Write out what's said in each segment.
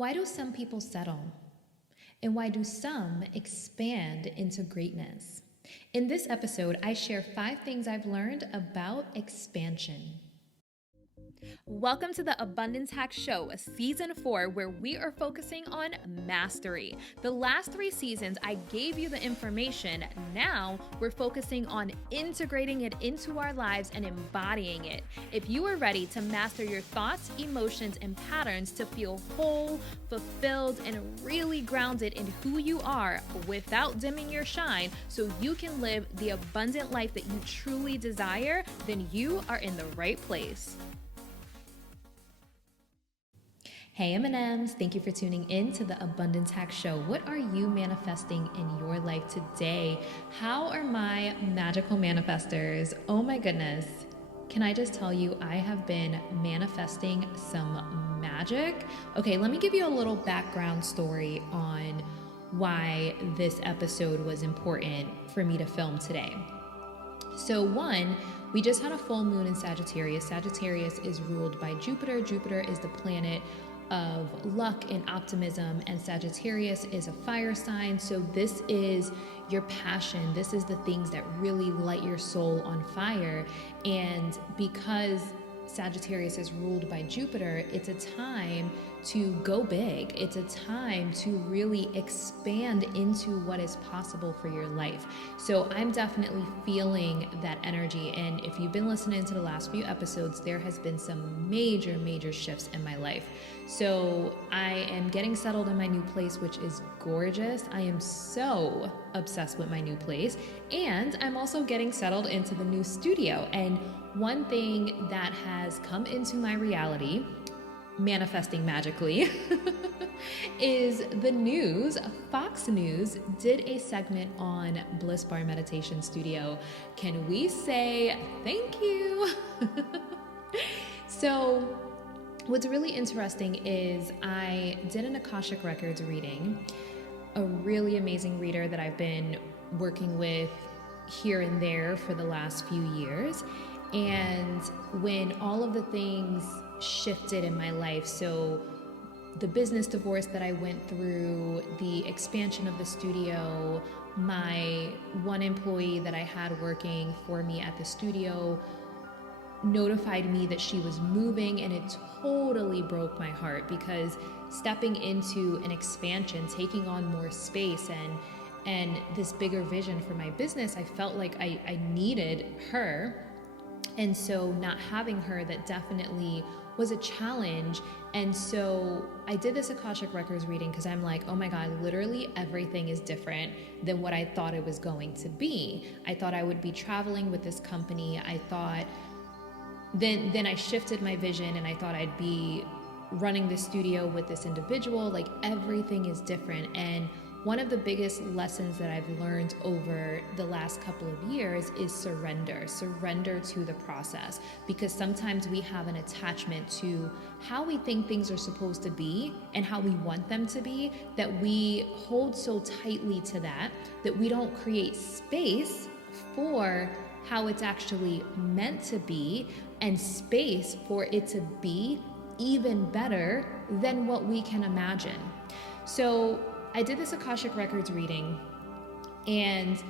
Why do some people settle? And why do some expand into greatness? In this episode, I share 5 things I've learned about expansion. Welcome to the Abundance Hack Show, Season 4, where we are focusing on mastery. The last 3 seasons, I gave you the information. Now, we're focusing on integrating it into our lives and embodying it. If you are ready to master your thoughts, emotions, and patterns to feel whole, fulfilled, and really grounded in who you are without dimming your shine so you can live the abundant life that you truly desire, then you are in the right place. Hey M&Ms, thank you for tuning in to the Abundance Hack Show. What are you manifesting in your life today? How are my magical manifestors? Oh my goodness. Can I just tell you, I have been manifesting some magic. Okay, let me give you a little background story on why this episode was important for me to film today. So one, we just had a full moon in Sagittarius. Sagittarius is ruled by Jupiter. Jupiter is the planet of luck and optimism, and Sagittarius is a fire sign. So this is your passion. This is the things that really light your soul on fire. And because Sagittarius is ruled by Jupiter, it's a time to go big. It's a time to really expand into what is possible for your life. So I'm definitely feeling that energy. And if you've been listening to the last few episodes, there has been some major shifts in my life. So I am getting settled in my new place, which is gorgeous. I am so obsessed with my new place. And I'm also getting settled into the new studio. And one thing that has come into my reality, manifesting magically, is the news. Fox News did a segment on Bliss Bar Meditation Studio. Can we say thank you? So what's really interesting is I did an Akashic Records reading, a really amazing reader that I've been working with here and there for the last few years. And when all of the things shifted in my life, so the business divorce that I went through, the expansion of the studio, my one employee that I had working for me at the studio notified me that she was moving, and it totally broke my heart because stepping into an expansion, taking on more space and this bigger vision for my business, I felt like I needed her. And so not having her, that definitely was a challenge. And so I did this Akashic Records reading because I'm like, oh my God, literally everything is different than what I thought it was going to be. I thought I would be traveling with this company. I thought, then I shifted my vision and I thought I'd be running the studio with this individual. Like everything is different. And one of the biggest lessons that I've learned over the last couple of years is surrender to the process, because sometimes we have an attachment to how we think things are supposed to be and how we want them to be, that we hold so tightly to that we don't create space for how it's actually meant to be and space for it to be even better than what we can imagine. So I did this Akashic Records reading and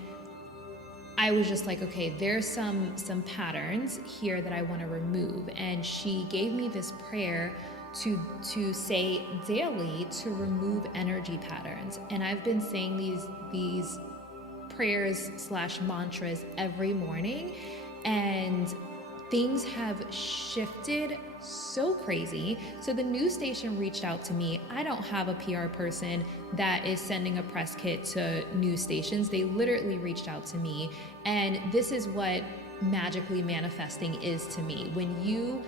I was just like, okay, there's some patterns here that I want to remove. And she gave me this prayer to say daily to remove energy patterns. And I've been saying these prayers / mantras every morning, and things have shifted so crazy. So the news station reached out to me. I don't have a PR person that is sending a press kit to news stations. They literally reached out to me. And this is what magically manifesting is to me. When you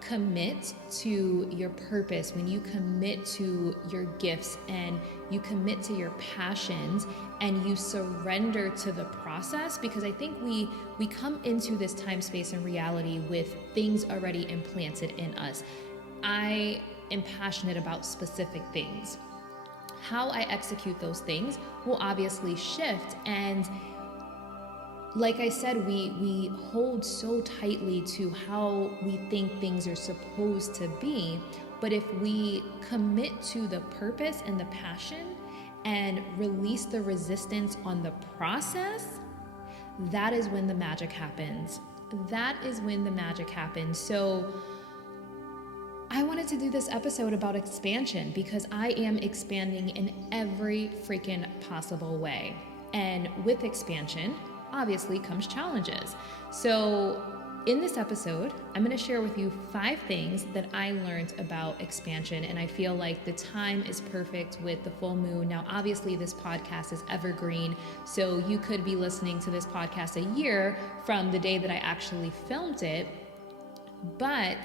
commit to your purpose, when you commit to your gifts and you commit to your passions and you surrender to the process, because I think we come into this time, space, and reality with things already implanted in us. I am passionate about specific things. How I execute those things will obviously shift, and like I said, we hold so tightly to how we think things are supposed to be, But if we commit to the purpose and the passion and release the resistance on the process, that is when the magic happens. That is when the magic happens. So I wanted to do this episode about expansion because I am expanding in every freaking possible way. And with expansion, obviously comes challenges. So in this episode, I'm going to share with you 5 things that I learned about expansion, and I feel like the time is perfect with the full moon. Now, obviously, this podcast is evergreen, so you could be listening to this podcast a year from the day that I actually filmed it, but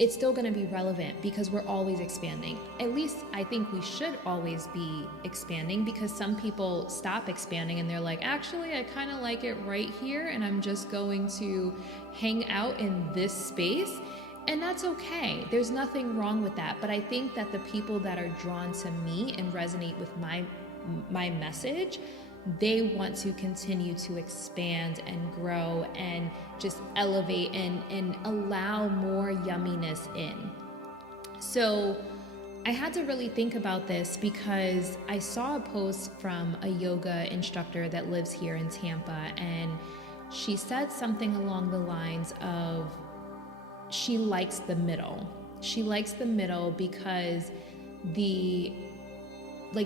it's still going to be relevant because we're always expanding. At least I think we should always be expanding, because some people stop expanding and they're like, actually, I kind of like it right here and I'm just going to hang out in this space. And that's okay. There's nothing wrong with that. But I think that the people that are drawn to me and resonate with my message, they want to continue to expand and grow and just elevate and allow more yumminess in. So I had to really think about this because I saw a post from a yoga instructor that lives here in Tampa, and she said something along the lines of she likes the middle. She likes the middle because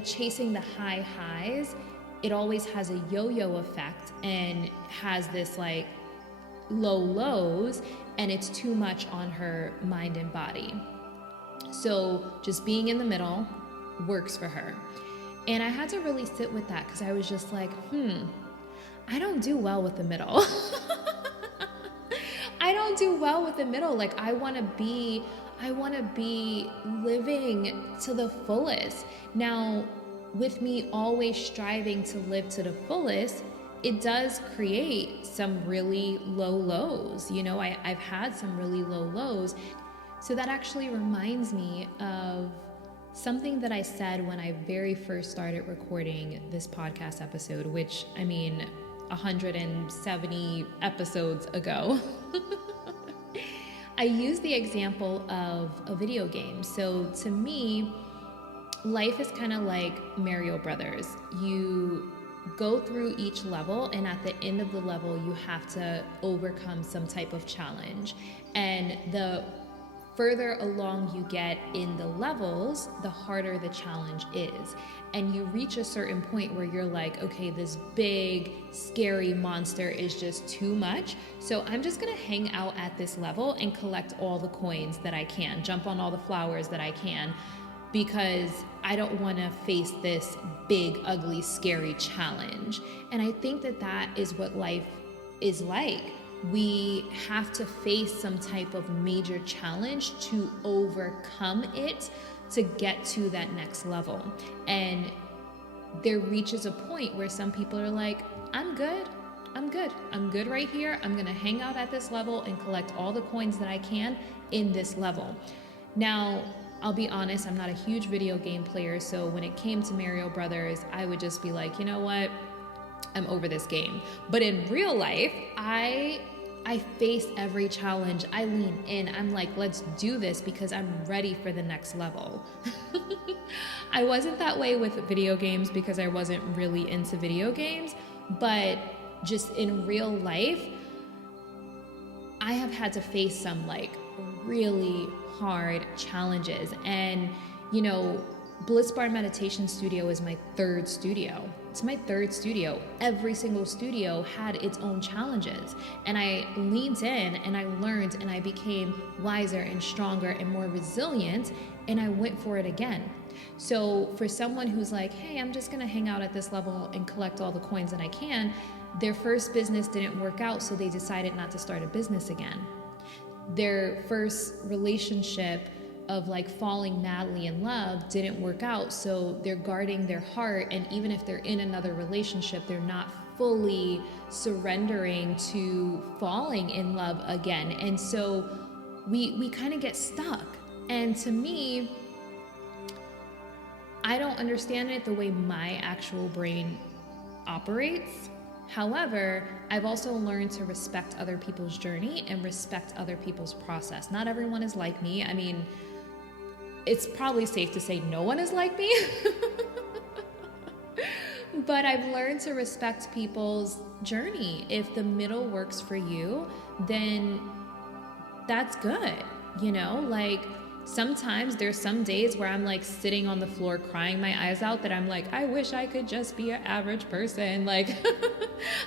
chasing the high highs, it always has a yo-yo effect and has this like low lows, and it's too much on her mind and body. So just being in the middle works for her. And I had to really sit with that because I was just like, I don't do well with the middle. I don't do well with the middle. Like I want to be living to the fullest. Now, with me always striving to live to the fullest, it does create some really low lows. You know, I've had some really low lows. So that actually reminds me of something that I said when I very first started recording this podcast episode, which, 170 episodes ago. I used the example of a video game. So to me, life is kind of like Mario Brothers. You go through each level, and at the end of the level, you have to overcome some type of challenge. And the further along you get in the levels, the harder the challenge is. And you reach a certain point where you're like, okay, this big, scary monster is just too much. So I'm just gonna hang out at this level and collect all the coins that I can, jump on all the flowers that I can, because I don't want to face this big, ugly, scary challenge. And I think that that is what life is like. We have to face some type of major challenge to overcome it to get to that next level. And there reaches a point where some people are like, I'm good right here. I'm going to hang out at this level and collect all the coins that I can in this level. Now, I'll be honest, I'm not a huge video game player, so when it came to Mario Brothers, I would just be like, you know what? I'm over this game. But in real life, I face every challenge. I lean in. I'm like, let's do this because I'm ready for the next level. I wasn't that way with video games because I wasn't really into video games, but just in real life, I have had to face some like really hard challenges. And, you know, Bliss Bar Meditation Studio is my 3rd studio. It's my 3rd studio. Every single studio had its own challenges. And I leaned in and I learned and I became wiser and stronger and more resilient, and I went for it again. So for someone who's like, hey, I'm just gonna hang out at this level and collect all the coins that I can, their first business didn't work out, so they decided not to start a business again. Their first relationship of like falling madly in love didn't work out, so they're guarding their heart, and even if they're in another relationship, they're not fully surrendering to falling in love again. And so we kind of get stuck. And to me, I don't understand it the way my actual brain operates. However, I've also learned to respect other people's journey and respect other people's process. Not everyone is like me. I mean, it's probably safe to say no one is like me. But I've learned to respect people's journey. If the middle works for you, then that's good. Like sometimes there's some days where I'm like sitting on the floor crying my eyes out that I'm like, I wish I could just be an average person. Like,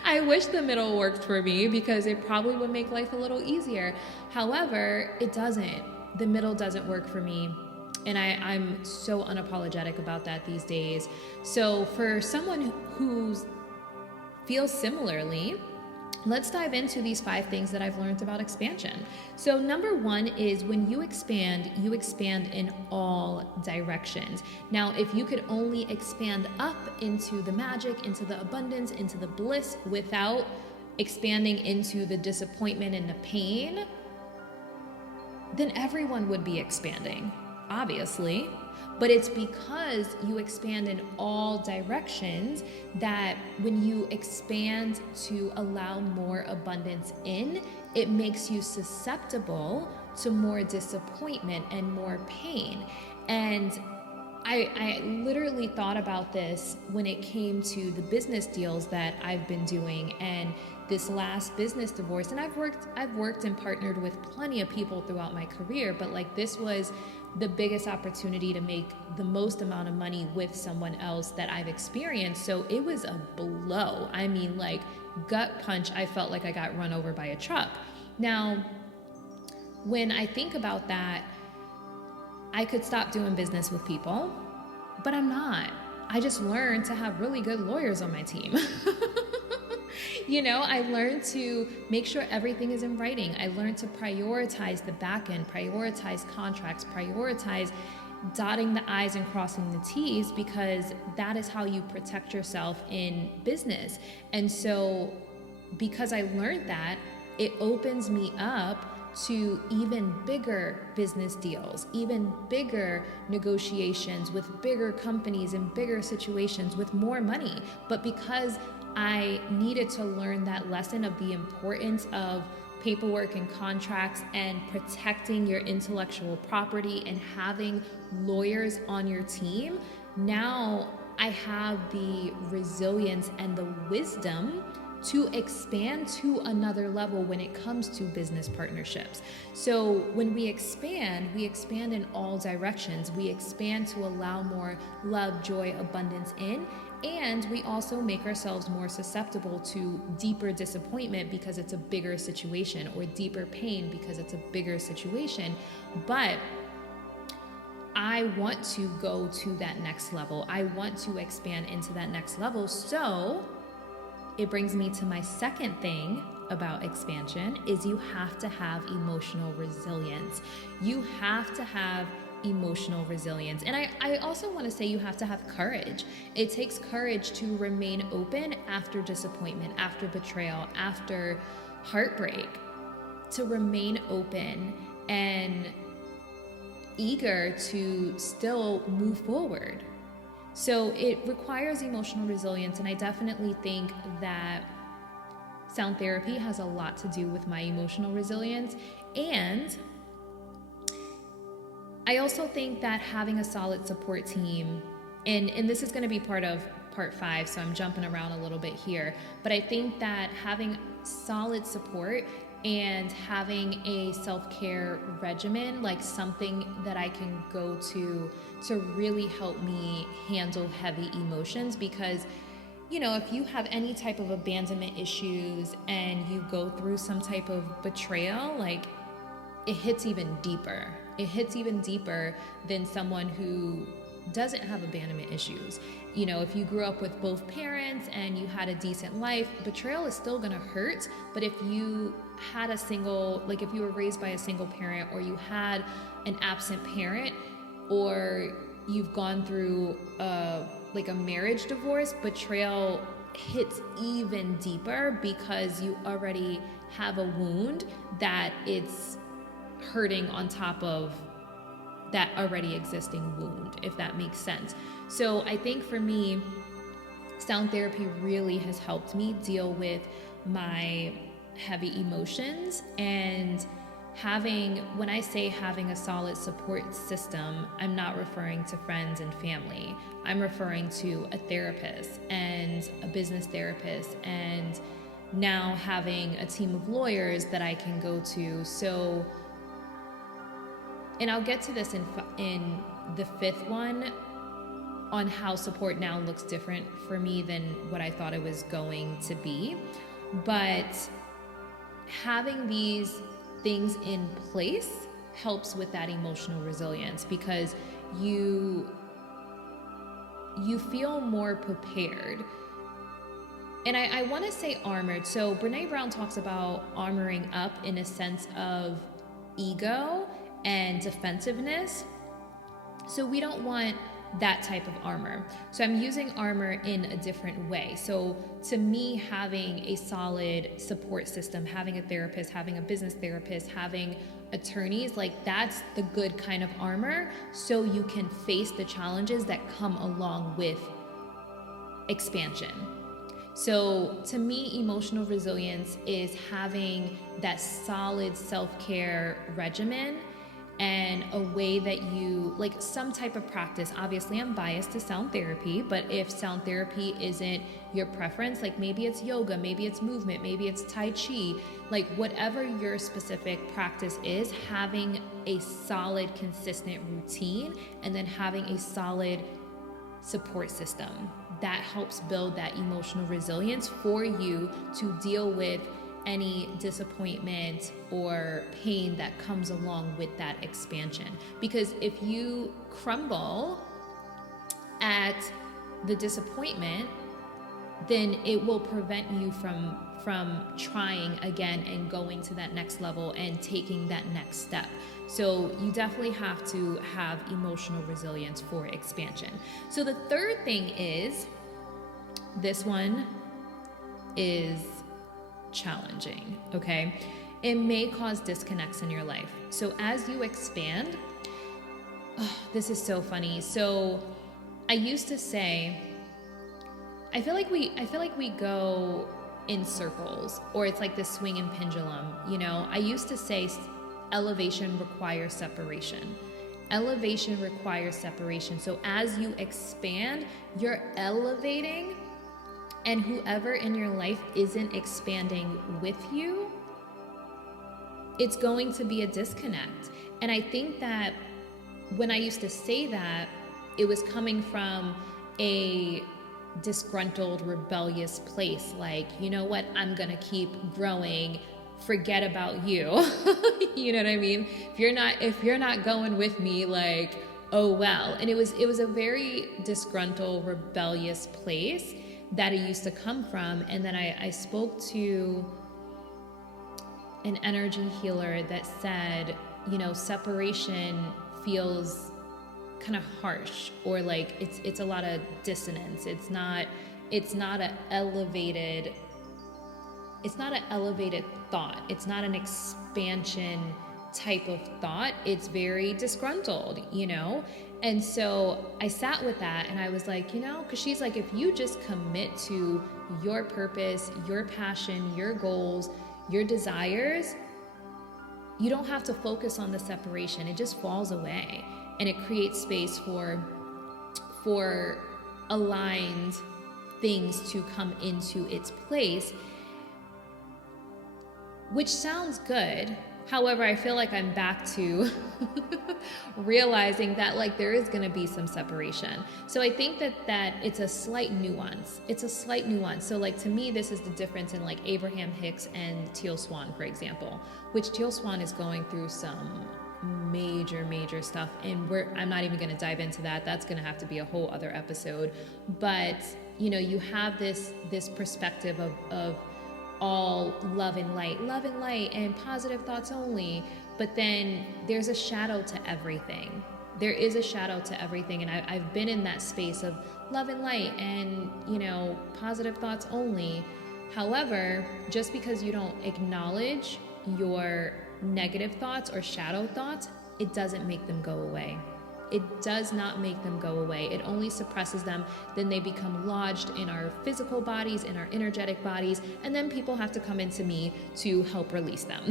I wish the middle worked for me because it probably would make life a little easier. However, it doesn't. The middle doesn't work for me. And I'm so unapologetic about that these days. So for someone who feels similarly, let's dive into these 5 things that I've learned about expansion. So number 1 is when you expand in all directions. Now, if you could only expand up into the magic, into the abundance, into the bliss without expanding into the disappointment and the pain, then everyone would be expanding, obviously. But it's because you expand in all directions that when you expand to allow more abundance in, it makes you susceptible to more disappointment and more pain. And I literally thought about this when it came to the business deals that I've been doing and this last business divorce. And I've worked and partnered with plenty of people throughout my career, but like this was the biggest opportunity to make the most amount of money with someone else that I've experienced. So it was a blow. I mean, like gut punch. I felt like I got run over by a truck. Now, when I think about that, I could stop doing business with people, but I'm not. I just learned to have really good lawyers on my team. I learned to make sure everything is in writing. I learned to prioritize the back end, prioritize contracts, prioritize dotting the I's and crossing the T's, because that is how you protect yourself in business. And so because I learned that, it opens me up to even bigger business deals, even bigger negotiations with bigger companies and bigger situations with more money. But because I needed to learn that lesson of the importance of paperwork and contracts and protecting your intellectual property and having lawyers on your team, now I have the resilience and the wisdom to expand to another level when it comes to business partnerships. So when we expand in all directions. We expand to allow more love, joy, abundance in, and we also make ourselves more susceptible to deeper disappointment because it's a bigger situation, or deeper pain because it's a bigger situation. But I want to go to that next level. I want to expand into that next level. So it brings me to my second thing about expansion is you have to have emotional resilience. You have to have emotional resilience. And I also want to say you have to have courage. It takes courage to remain open after disappointment, after betrayal, after heartbreak, to remain open and eager to still move forward. So it requires emotional resilience, and I definitely think that sound therapy has a lot to do with my emotional resilience. And I also think that having a solid support team, and this is going to be part of part 5, so I'm jumping around a little bit here, but I think that having solid support and having a self-care regimen, like something that I can go to really help me handle heavy emotions. Because, if you have any type of abandonment issues and you go through some type of betrayal, like it hits even deeper. It hits even deeper than someone who doesn't have abandonment issues. If you grew up with both parents and you had a decent life, betrayal is still gonna hurt. But if you had if you were raised by a single parent, or you had an absent parent, or you've gone through a marriage divorce, betrayal hits even deeper because you already have a wound that it's hurting on top of that already existing wound, if that makes sense. So I think for me, sound therapy really has helped me deal with my heavy emotions and when I say having a solid support system, I'm not referring to friends and family. I'm referring to a therapist and a business therapist, and now having a team of lawyers that I can go to. So, and I'll get to this in the fifth one on how support now looks different for me than what I thought it was going to be. But having these things in place helps with that emotional resilience, because you feel more prepared. And I want to say armored. So Brene Brown talks about armoring up in a sense of ego and defensiveness. So we don't want that type of armor. So I'm using armor in a different way. So to me, having a solid support system, having a therapist, having a business therapist, having attorneys, like that's the good kind of armor, so you can face the challenges that come along with expansion. So to me, emotional resilience is having that solid self-care regimen and a way that you, like some type of practice. Obviously, I'm biased to sound therapy, but if sound therapy isn't your preference, like maybe it's yoga, maybe it's movement, maybe it's Tai Chi, like whatever your specific practice is, having a solid, consistent routine and then having a solid support system that helps build that emotional resilience for you to deal with any disappointment or pain that comes along with that expansion. Because if you crumble at the disappointment, then it will prevent you from trying again and going to that next level and taking that next step. So you definitely have to have emotional resilience for expansion. So the third thing is, this one is challenging, okay? It may cause disconnects in your life. So as you expand, this is so funny. So I used to say, I feel like we go in circles, or it's like this swinging pendulum, you know? I used to say elevation requires separation. Elevation requires separation. So as you expand, you're elevating, and whoever in your life isn't expanding with you, it's going to be a disconnect. And I think that when I used to say that, it was coming from a disgruntled, rebellious place. Like, you know what? I'm going to keep growing. Forget about you. You know what I mean? If you're not going with me, like, oh well. And it was a very disgruntled, rebellious place that it used to come from. And then I spoke to an energy healer that said, you know, separation feels kind of harsh, or like it's a lot of dissonance. It's not an elevated thought. It's not an expansion type of thought. It's very disgruntled, you know? And so I sat with that and I was like, you know, because she's like, if you just commit to your purpose, your passion, your goals, your desires, you don't have to focus on the separation. It just falls away, and it creates space for aligned things to come into its place, which sounds good. However, I feel like I'm back to realizing that like there is going to be some separation. So I think that it's a slight nuance. So like to me, this is the difference in like Abraham Hicks and Teal Swan, for example, which Teal Swan is going through some major stuff. And I'm not even going to dive into that. That's going to have to be a whole other episode. But, you know, you have this perspective of all love and light and positive thoughts only. But then there's a shadow to everything. There is a shadow to everything. And I've been in that space of love and light and, you know, positive thoughts only. However, just because you don't acknowledge your negative thoughts or shadow thoughts, it doesn't make them go away. It does not make them go away. It only suppresses them. Then they become lodged in our physical bodies, in our energetic bodies, and then people have to come into me to help release them.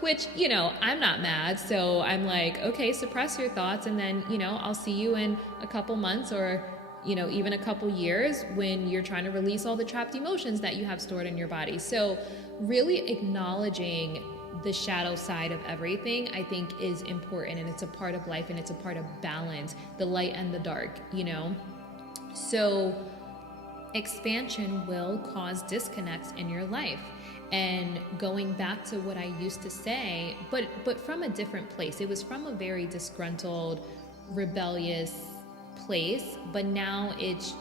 Which, I'm not mad. So I'm like, okay, suppress your thoughts, and then, I'll see you in a couple months or, even a couple years when you're trying to release all the trapped emotions that you have stored in your body. So really acknowledging the shadow side of everything, I think, is important, and it's a part of life, and it's a part of balance, the light and the dark, So expansion will cause disconnects in your life. And going back to what I used to say, but from a different place. It was from a very disgruntled, rebellious place, but now it's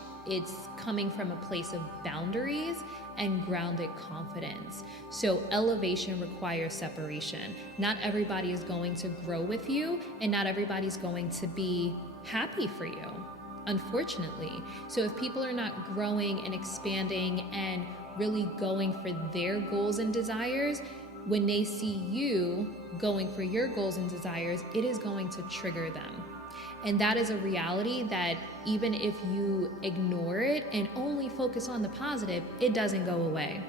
coming from a place of boundaries and grounded confidence. So elevation requires separation. Not everybody is going to grow with you, and not everybody's going to be happy for you, unfortunately. So if people are not growing and expanding and really going for their goals and desires, when they see you going for your goals and desires, it is going to trigger them. And that is a reality that even if you ignore it and only focus on the positive, it doesn't go away.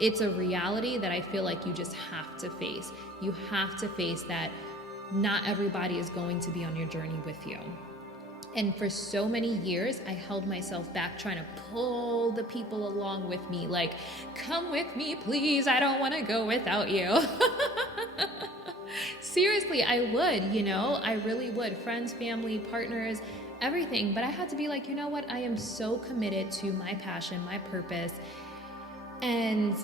It's a reality that I feel like you just have to face. You have to face that not everybody is going to be on your journey with you. And for so many years, I held myself back trying to pull the people along with me. Like, come with me, please. I don't want to go without you. Seriously, I would, I really would. Friends, family, partners, everything. But I had to be like, you know what? I am so committed to my passion, my purpose. And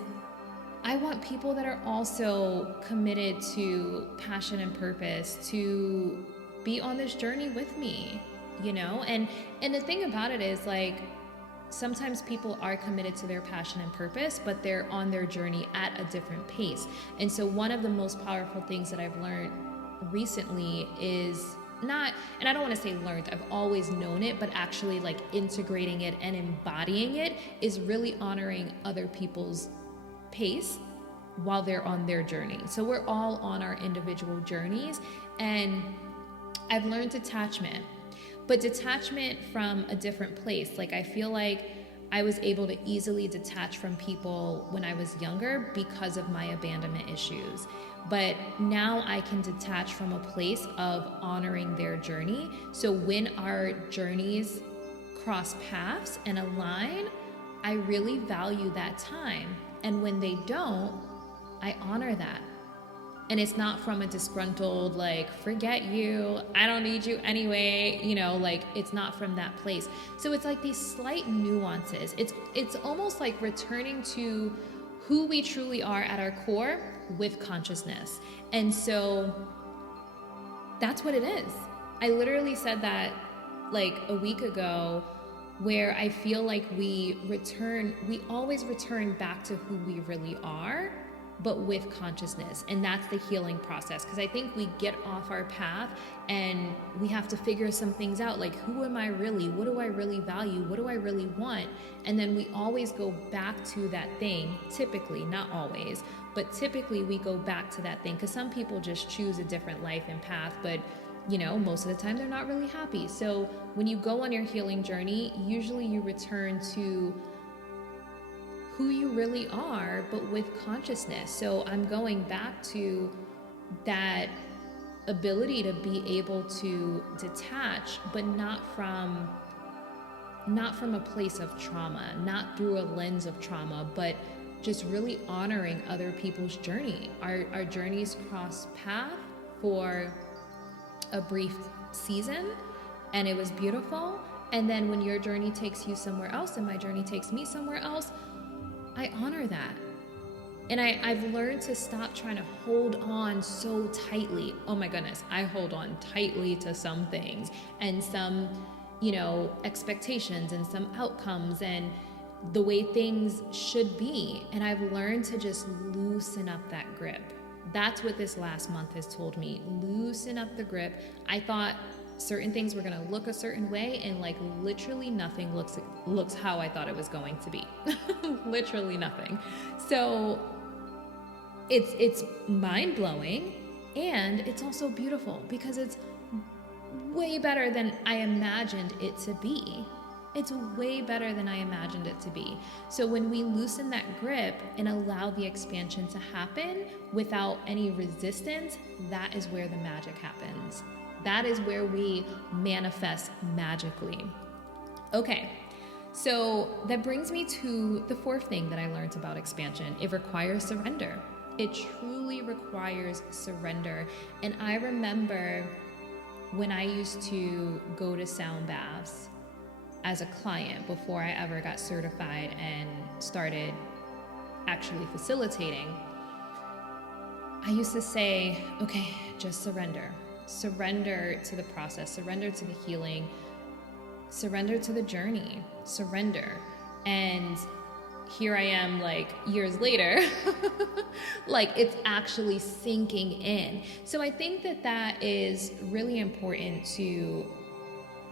I want people that are also committed to passion and purpose to be on this journey with me, And the thing about it is, like, sometimes people are committed to their passion and purpose, but they're on their journey at a different pace. And so one of the most powerful things that I've learned recently is not, and I don't want to say learned, I've always known it, but actually like integrating it and embodying it is really honoring other people's pace while they're on their journey. So we're all on our individual journeys, and I've learned detachment. But detachment from a different place. Like, I feel like I was able to easily detach from people when I was younger because of my abandonment issues. But now I can detach from a place of honoring their journey. So when our journeys cross paths and align, I really value that time. And when they don't, I honor that. And it's not from a disgruntled, like, forget you, I don't need you anyway, like, it's not from that place. So it's like these slight nuances. It's almost like returning to who we truly are at our core with consciousness. And so that's what it is. I literally said that like a week ago, where I feel like we always return back to who we really are, but with consciousness. And that's the healing process. Because I think we get off our path and we have to figure some things out. Like, who am I really? What do I really value? What do I really want? And then we always go back to that thing. Typically, not always, but typically we go back to that thing. Because some people just choose a different life and path, but most of the time they're not really happy. So when you go on your healing journey, usually you return to who you really are, but with consciousness. So I'm going back to that ability to be able to detach, but not from a place of trauma, not through a lens of trauma, but just really honoring other people's journey. Our journeys cross path for a brief season, and it was beautiful. And then when your journey takes you somewhere else and my journey takes me somewhere else, I honor that. And I've learned to stop trying to hold on so tightly. Oh my goodness, I hold on tightly to some things and some, expectations and some outcomes and the way things should be. And I've learned to just loosen up that grip. That's what this last month has told me. Loosen up the grip. I thought certain things were going to look a certain way, and like literally nothing looks how I thought it was going to be. Literally nothing. So it's mind-blowing, and it's also beautiful because it's way better than I imagined it to be. It's way better than I imagined it to be. So when we loosen that grip and allow the expansion to happen without any resistance, that is where the magic happens. That is where we manifest magically. Okay, so that brings me to the fourth thing that I learned about expansion. It requires surrender. It truly requires surrender. And I remember when I used to go to sound baths as a client before I ever got certified and started actually facilitating, I used to say, okay, just surrender. Surrender to the process, surrender to the healing, surrender to the journey, surrender. And here I am, like, years later, like, it's actually sinking in. So I think that that is really important to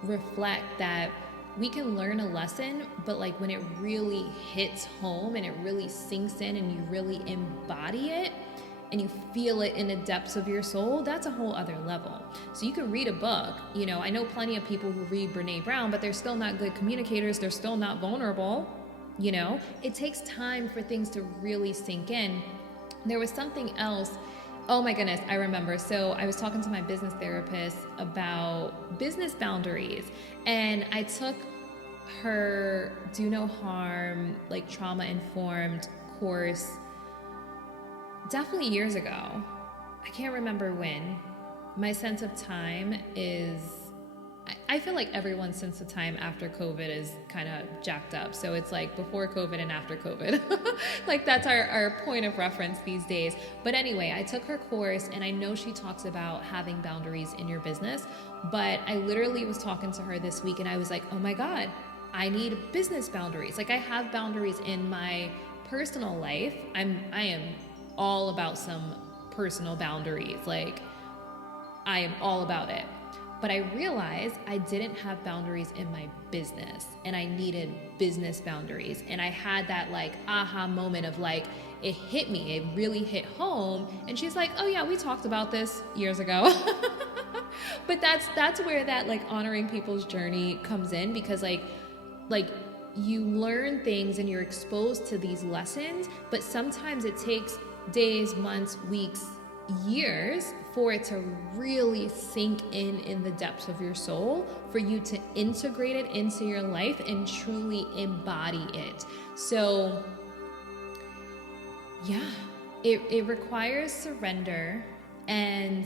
reflect that we can learn a lesson, but like when it really hits home and it really sinks in and you really embody it and you feel it in the depths of your soul, that's a whole other level. So you can read a book, you know, I know plenty of people who read Brene Brown, but they're still not good communicators. They're still not vulnerable. You know, it takes time for things to really sink in. There was something else. Oh my goodness, I remember. So I was talking to my business therapist about business boundaries, and I took her Do No Harm, like trauma-informed course definitely years ago. I can't remember when. My sense of time is, I feel like everyone's sense of time after COVID is kind of jacked up. So it's like before COVID and after COVID. Like that's our point of reference these days. But anyway, I took her course and I know she talks about having boundaries in your business, but I literally was talking to her this week and I was like, oh my God, I need business boundaries. Like I have boundaries in my personal life. I am all about some personal boundaries. Like I am all about it. But I realized I didn't have boundaries in my business and I needed business boundaries. And I had that like aha moment of like, it hit me, it really hit home. And she's like, oh yeah, we talked about this years ago. But that's where that like honoring people's journey comes in, because like you learn things and you're exposed to these lessons, but sometimes it takes days, months, weeks, years for it to really sink in the depths of your soul, for you to integrate it into your life and truly embody it. So yeah, it requires surrender and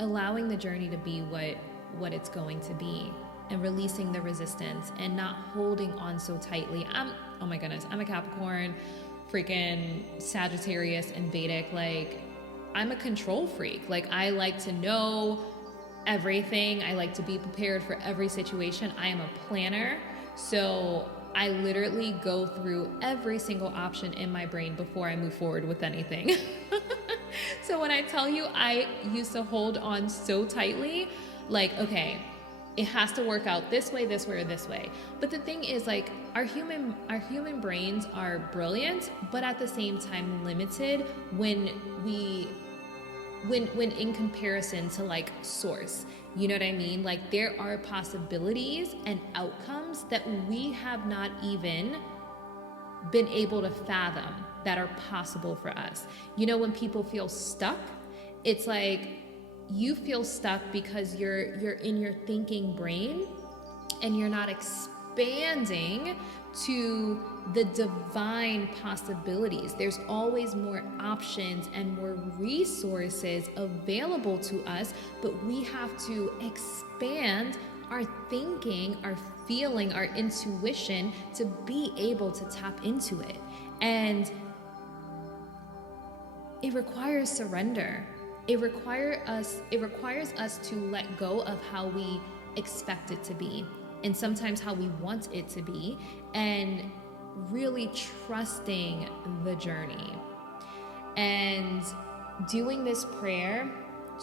allowing the journey to be what it's going to be, and releasing the resistance and not holding on so tightly. Oh my goodness, I'm a Capricorn, freaking Sagittarius and Vedic. Like I'm a control freak. Like I like to know everything. I like to be prepared for every situation. I am a planner. So I literally go through every single option in my brain before I move forward with anything. So when I tell you I used to hold on so tightly, like, okay, it has to work out this way, or this way. But the thing is, like, our human brains are brilliant, but at the same time limited when in comparison to like source. You know what I mean? Like there are possibilities and outcomes that we have not even been able to fathom that are possible for us. You know, when people feel stuck, it's like you feel stuck because you're in your thinking brain and you're not expanding to the divine possibilities. There's always more options and more resources available to us, but we have to expand our thinking, our feeling, our intuition to be able to tap into it. And it requires surrender. It requires us to let go of how we expect it to be, and sometimes how we want it to be, and really trusting the journey. And doing this prayer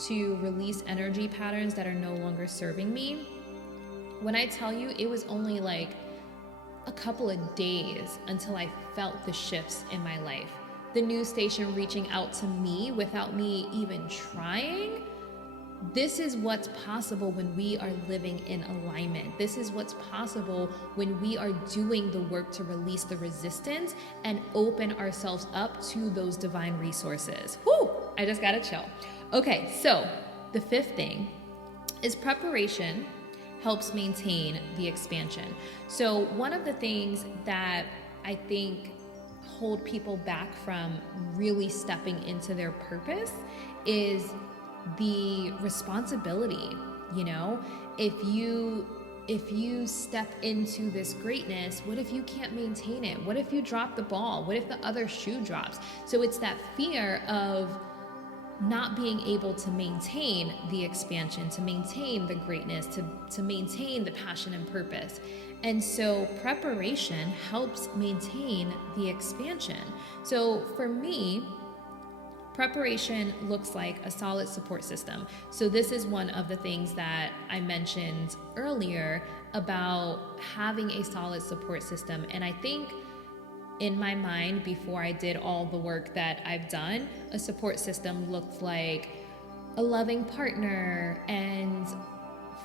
to release energy patterns that are no longer serving me. When I tell you, it was only like a couple of days until I felt the shifts in my life. The news station reaching out to me without me even trying, This is what's possible when we are living in alignment. This is what's possible when we are doing the work to release the resistance and open ourselves up to those divine resources. Whoo! I just gotta chill. Okay, so the fifth thing is preparation helps maintain the expansion. So one of the things that I think hold people back from really stepping into their purpose is the responsibility. You know, if you step into this greatness, what if you can't maintain it? What if you drop the ball? What if the other shoe drops? So it's that fear of not being able to maintain the expansion, to maintain the greatness, to maintain the passion and purpose. And so preparation helps maintain the expansion. So for me, preparation looks like a solid support system. So this is one of the things that I mentioned earlier about having a solid support system. And I think in my mind, before I did all the work that I've done, a support system looked like a loving partner and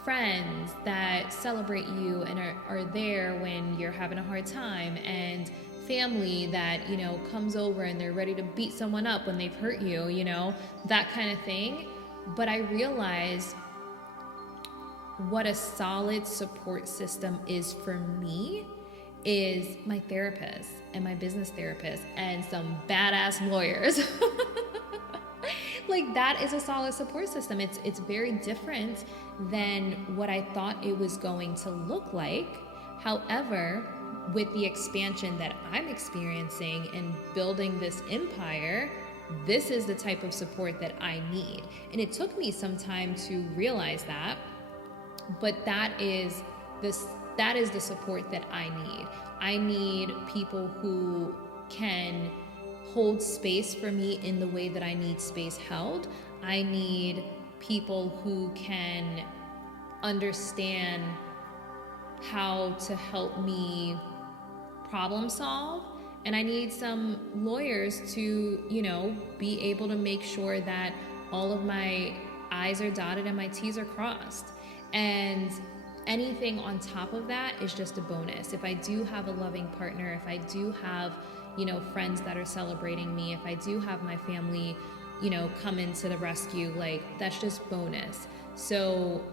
friends that celebrate you and are there when you're having a hard time, and family that, you know, comes over and they're ready to beat someone up when they've hurt you, you know, that kind of thing. But I realized what a solid support system is for me is my therapist and my business therapist and some badass lawyers. Like, that is a solid support system. It's very different than what I thought it was going to look like. However, with the expansion that I'm experiencing and building this empire, this is the type of support that I need. And it took me some time to realize that, but that is the support that I need. I need people who can hold space for me in the way that I need space held. I need people who can understand how to help me problem solve. And I need some lawyers to, you know, be able to make sure that all of my I's are dotted and my T's are crossed. And anything on top of that is just a bonus. If I do have a loving partner, if I do have, you know, friends that are celebrating me, if I do have my family, you know, come into the rescue, like, that's just bonus. So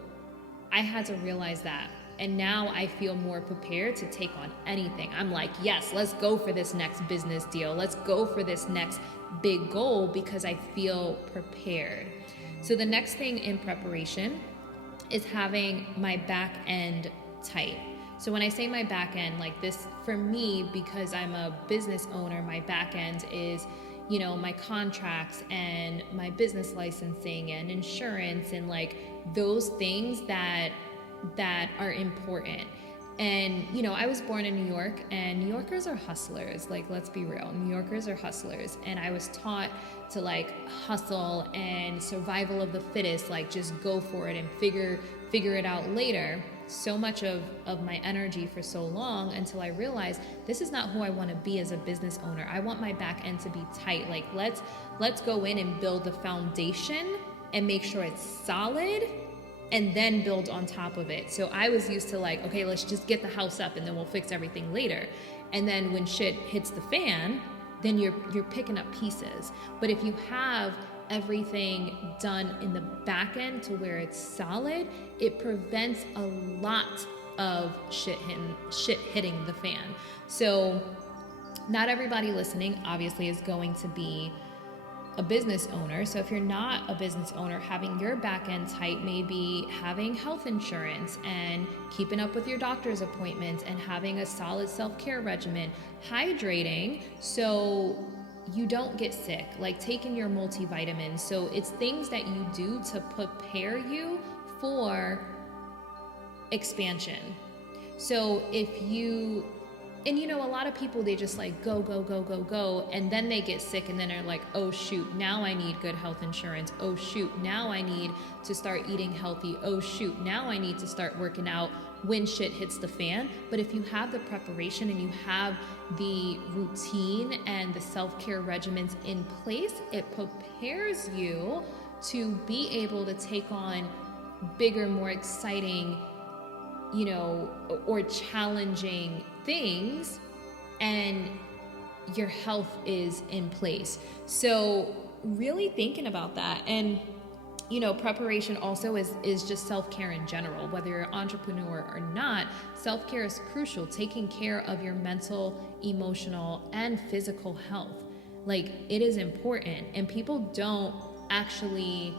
I had to realize that. And now I feel more prepared to take on anything. I'm like, yes, let's go for this next business deal. Let's go for this next big goal because I feel prepared. So the next thing in preparation is having my back end tight. So when I say my back end, like, this for me, because I'm a business owner, my back end is, you know, my contracts and my business licensing and insurance and like those things that are important. And, you know, I was born in New York, and New Yorkers are hustlers. Like, let's be real. New Yorkers are hustlers. And I was taught to like hustle and survival of the fittest, like just go for it and figure it out later. So much of my energy for so long until I realized this is not who I want to be as a business owner. I want my back end to be tight. Like, let's go in and build the foundation and make sure it's solid, and then build on top of it. So I was used to like, okay, let's just get the house up and then we'll fix everything later. And then when shit hits the fan, then you're picking up pieces. But if you have everything done in the back end to where it's solid, it prevents a lot of shit hitting the fan. So not everybody listening obviously is going to be a business owner. So if you're not a business owner, having your back end tight may be having health insurance and keeping up with your doctor's appointments and having a solid self-care regimen, hydrating so you don't get sick, like taking your multivitamins. So it's things that you do to prepare you for expansion. So if you, and you know, a lot of people, they just like go, and then they get sick, and then they're like, oh shoot, now I need good health insurance. Oh shoot, now I need to start eating healthy. Oh shoot, now I need to start working out when shit hits the fan. But if you have the preparation and you have the routine and the self-care regimens in place, it prepares you to be able to take on bigger, more exciting, or challenging things, and your health is in place. So really thinking about that. And preparation also is just self-care in general. Whether you're an entrepreneur or not, self-care is crucial. Taking care of your mental, emotional, and physical health. Like, it is important, and people don't actually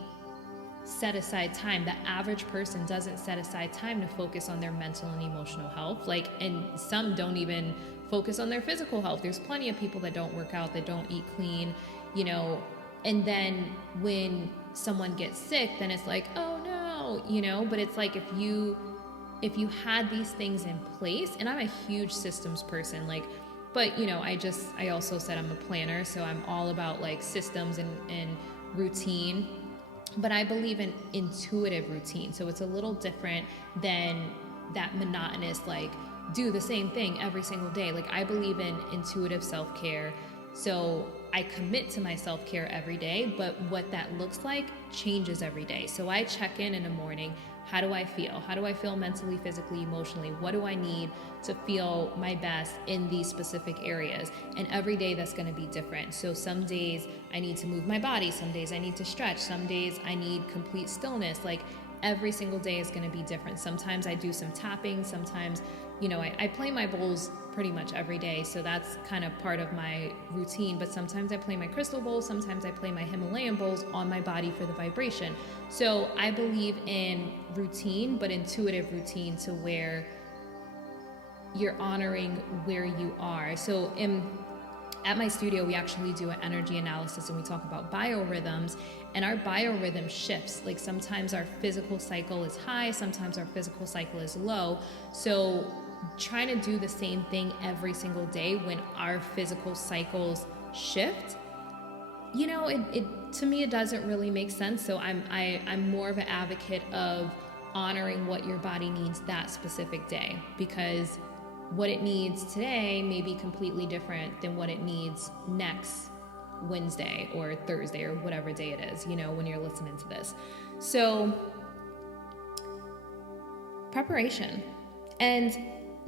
set aside time. The average person doesn't set aside time to focus on their mental and emotional health. And some don't even focus on their physical health. There's plenty of people that don't work out, that don't eat clean, and then when someone gets sick, then it's like, oh no, but it's like, if you had these things in place, and I'm a huge systems person, but I also said I'm a planner, so I'm all about systems and routine. But I believe in intuitive routine. So it's a little different than that monotonous, do the same thing every single day. I believe in intuitive self-care. So I commit to my self-care every day, but what that looks like changes every day. So I check in the morning. How do I feel? How do I feel mentally, physically, emotionally? What do I need to feel my best in these specific areas? And every day that's going to be different. So some days I need to move my body. Some days I need to stretch. Some days I need complete stillness. Every single day is going to be different. Sometimes I do some tapping. Sometimes, I play my bowls pretty much every day. So that's kind of part of my routine. But sometimes I play my crystal bowls. Sometimes I play my Himalayan bowls on my body for the vibration. So I believe in routine, but intuitive routine, to where you're honoring where you are. So at my studio, we actually do an energy analysis, and we talk about biorhythms, and our biorhythm shifts. Sometimes our physical cycle is high, sometimes our physical cycle is low. So trying to do the same thing every single day when our physical cycles shift, it to me, it doesn't really make sense. So I'm more of an advocate of honoring what your body needs that specific day, because what it needs today may be completely different than what it needs next Wednesday or Thursday or whatever day it is, when you're listening to this. So preparation. And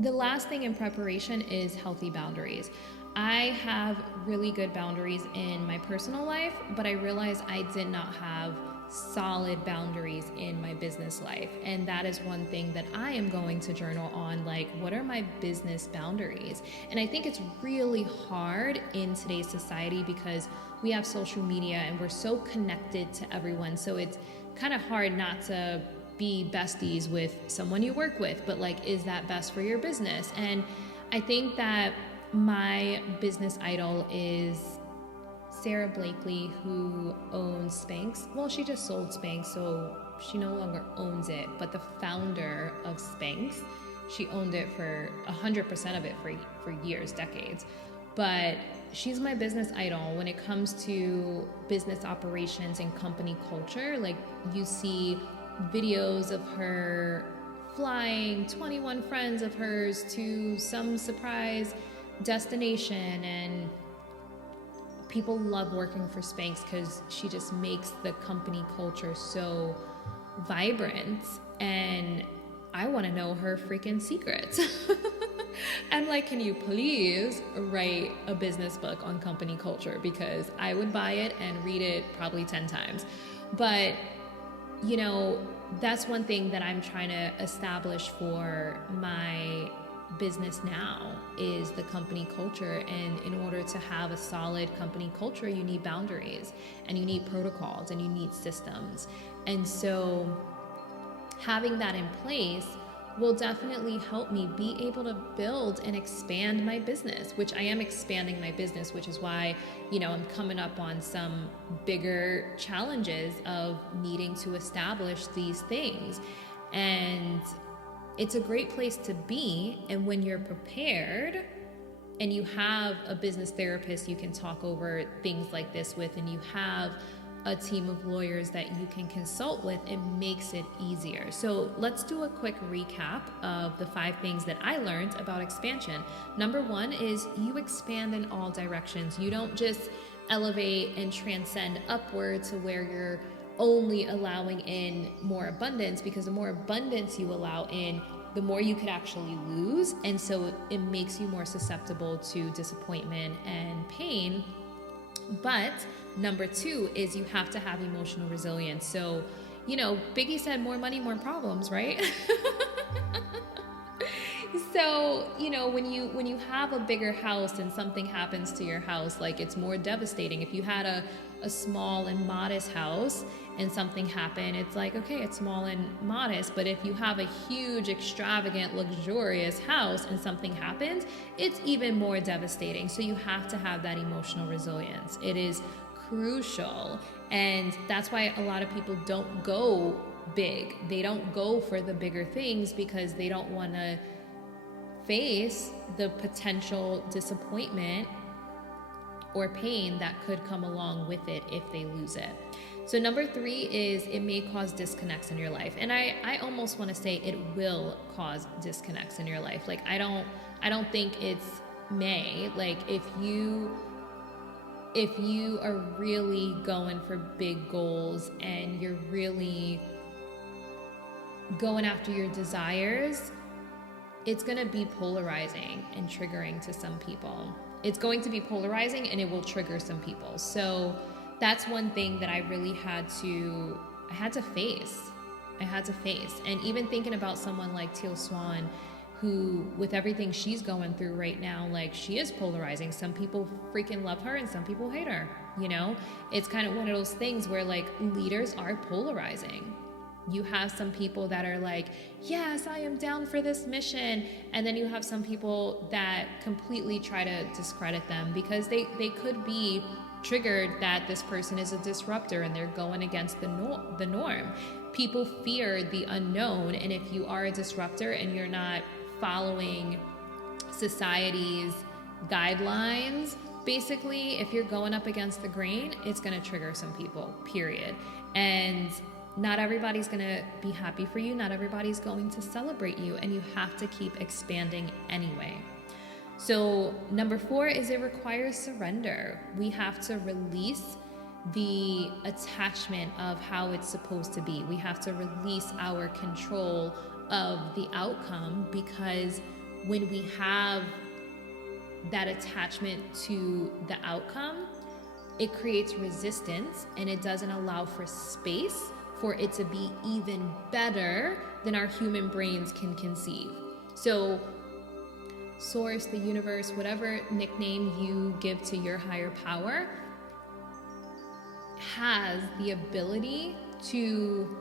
the last thing in preparation is healthy boundaries. I have really good boundaries in my personal life, but I realized I did not have solid boundaries in my business life. And that is one thing that I am going to journal on, what are my business boundaries? And I think it's really hard in today's society because we have social media and we're so connected to everyone. So it's kind of hard not to be besties with someone you work with, but is that best for your business? And I think that my business idol is Sarah Blakely, who owns Spanx. Well, she just sold Spanx, so she no longer owns it, but the founder of Spanx, she owned it for 100% of it for years, decades. But she's my business idol when it comes to business operations and company culture. You see videos of her flying 21 friends of hers to some surprise destination, and people love working for Spanx because she just makes the company culture so vibrant, and I want to know her freaking secrets. And can you please write a business book on company culture, because I would buy it and read it probably 10 times. But that's one thing that I'm trying to establish for my business now, is the company culture. And in order to have a solid company culture, you need boundaries, and you need protocols, and you need systems. And so having that in place will definitely help me be able to build and expand my business, which I am expanding my business, which is why, I'm coming up on some bigger challenges of needing to establish these things. And it's a great place to be. And when you're prepared and you have a business therapist you can talk over things like this with, and you have a team of lawyers that you can consult with, it makes it easier. So let's do a quick recap of the 5 things that I learned about expansion. Number 1 is you expand in all directions. You don't just elevate and transcend upward to where you're only allowing in more abundance, because the more abundance you allow in, the more you could actually lose. And so it makes you more susceptible to disappointment and pain. But number 2 is you have to have emotional resilience. So, Biggie said more money, more problems, right? So, when you have a bigger house and something happens to your house, like, it's more devastating. If you had a small and modest house and something happened, it's like, okay, it's small and modest. But if you have a huge, extravagant, luxurious house and something happens, it's even more devastating. So you have to have that emotional resilience. It is crucial. And that's why a lot of people don't go big. They don't go for the bigger things because they don't want to face the potential disappointment or pain that could come along with it if they lose it. So number 3 is it may cause disconnects in your life. And I almost want to say it will cause disconnects in your life. Like, I don't think it's may. Like, if you are really going for big goals and you're really going after your desires, it's going to be polarizing and triggering to some people. It's going to be polarizing and it will trigger some people. So that's one thing that I really had to face. And even thinking about someone like Teal Swan, who, with everything she's going through right now, like, she is polarizing. Some people freaking love her and some people hate her. It's kind of one of those things where, like, leaders are polarizing. You have some people that are like, yes, I am down for this mission. And then you have some people that completely try to discredit them because they could be triggered that this person is a disruptor and they're going against the norm. People fear the unknown. And if you are a disruptor and you're not following society's guidelines, basically, if you're going up against the grain, it's going to trigger some people, period. And not everybody's going to be happy for you. Not everybody's going to celebrate you, and you have to keep expanding anyway. So number 4 is it requires surrender. We have to release the attachment of how it's supposed to be. We have to release our control of the outcome, because when we have that attachment to the outcome, it creates resistance and it doesn't allow for space for it to be even better than our human brains can conceive. So source, the universe, whatever nickname you give to your higher power, has the ability to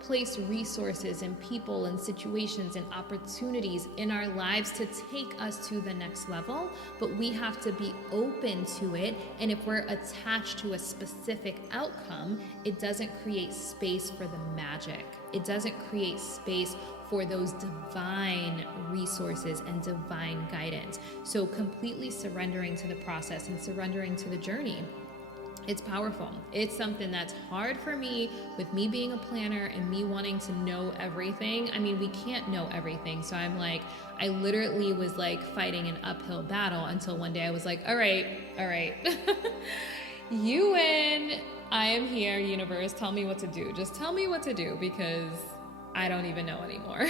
place resources and people and situations and opportunities in our lives to take us to the next level, but we have to be open to it. And if we're attached to a specific outcome, it doesn't create space for the magic. It doesn't create space for those divine resources and divine guidance. So completely surrendering to the process and surrendering to the journey. It's powerful. It's something that's hard for me, with me being a planner and me wanting to know everything. I mean, we can't know everything. So I'm like, I literally was like fighting an uphill battle until one day I was like, all right. You win. I am here, universe. Tell me what to do. Just tell me what to do, because I don't even know anymore.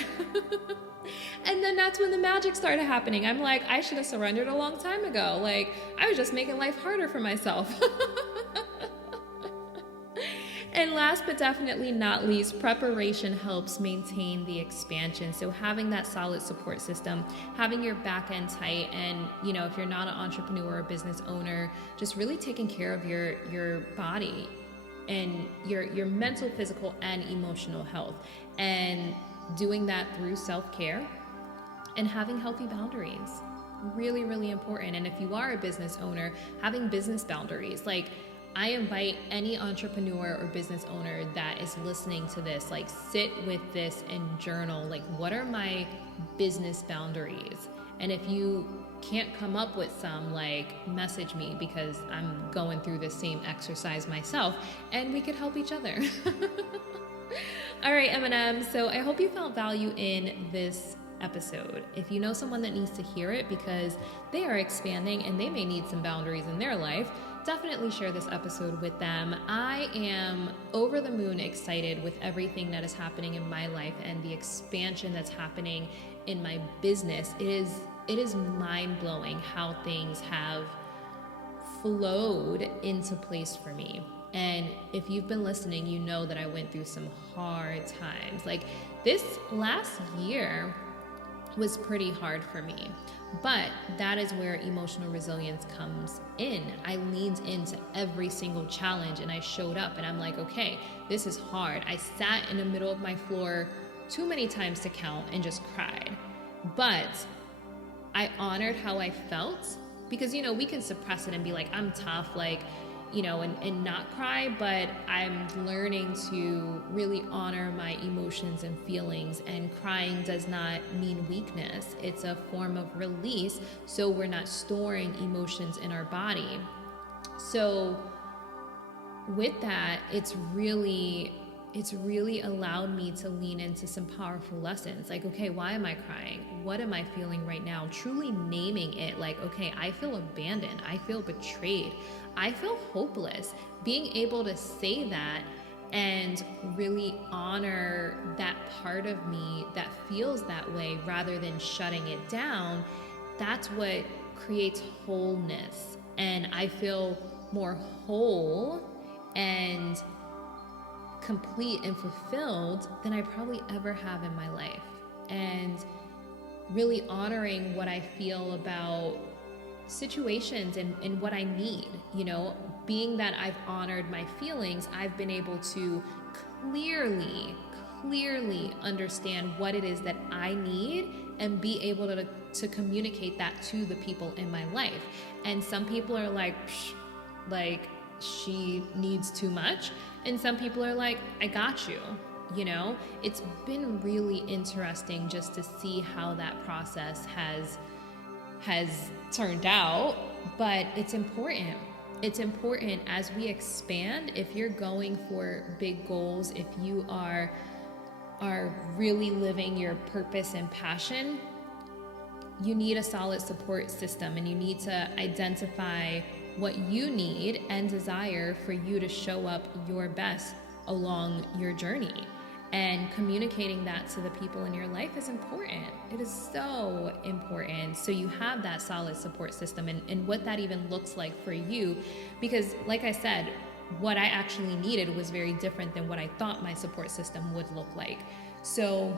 And then that's when the magic started happening. I'm like, I should have surrendered a long time ago. Like, I was just making life harder for myself. And last but definitely not least, preparation helps maintain the expansion. So having that solid support system, having your back end tight, and if you're not an entrepreneur or business owner, just really taking care of your body and your mental, physical, and emotional health, and doing that through self-care and having healthy boundaries. Really, really important. And if you are a business owner, having business boundaries. Like, I invite any entrepreneur or business owner that is listening to this, like, sit with this and journal. Like, what are my business boundaries? And if you can't come up with some, like, message me, because I'm going through the same exercise myself, and we could help each other. All right, M&M. So I hope you found value in this episode. If you know someone that needs to hear it because they are expanding and they may need some boundaries in their life, definitely share this episode with them. I am over the moon excited with everything that is happening in my life and the expansion that's happening in my business. It is mind-blowing how things have flowed into place for me. And if you've been listening, you know that I went through some hard times. Like this last year was pretty hard for me, but that is where emotional resilience comes in. I leaned into every single challenge and I showed up and I'm like, okay, this is hard. I sat in the middle of my floor too many times to count and just cried. But I honored how I felt because, we can suppress it and be like, I'm tough, like, and not cry, but I'm learning to really honor my emotions and feelings, and crying does not mean weakness. It's a form of release, so we're not storing emotions in our body. So with that, it's really allowed me to lean into some powerful lessons. Like, okay, why am I crying? What am I feeling right now? Truly naming it, like, okay, I feel abandoned. I feel betrayed. I feel hopeless. Being able to say that and really honor that part of me that feels that way rather than shutting it down, that's what creates wholeness. And I feel more whole and complete and fulfilled than I probably ever have in my life. And really honoring what I feel about situations and what I need, being that I've honored my feelings, I've been able to clearly understand what it is that I need and be able to communicate that to the people in my life. And some people are like, she needs too much. And some people are like, I got you. It's been really interesting just to see how that process has turned out, but it's important. It's important as we expand. If you're going for big goals, if you are really living your purpose and passion, you need a solid support system, and you need to identify what you need and desire for you to show up your best along your journey. And communicating that to the people in your life is important. It is so important. So you have that solid support system, and what that even looks like for you. Because like I said, what I actually needed was very different than what I thought my support system would look like. So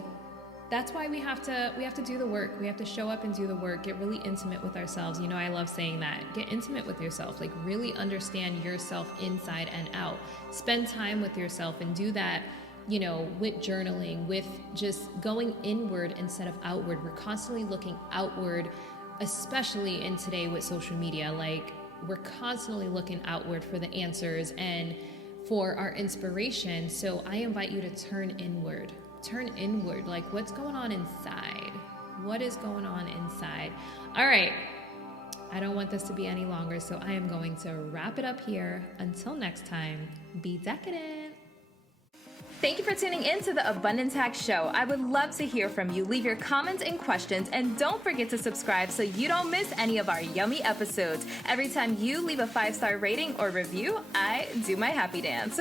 that's why we have to do the work. We have to show up and do the work, get really intimate with ourselves. I love saying that. Get intimate with yourself, like really understand yourself inside and out. Spend time with yourself and do that, with journaling, with just going inward instead of outward. We're constantly looking outward, especially in today with social media. Like, we're constantly looking outward for the answers and for our inspiration. So I invite you to turn inward. Like, what's going on inside? What is going on inside? All right. I don't want this to be any longer, so I am going to wrap it up here. Until next time, be decadent. Thank you for tuning in to the Abundance Hack Show. I would love to hear from you. Leave your comments and questions, and don't forget to subscribe so you don't miss any of our yummy episodes. Every time you leave a 5-star rating or review, I do my happy dance.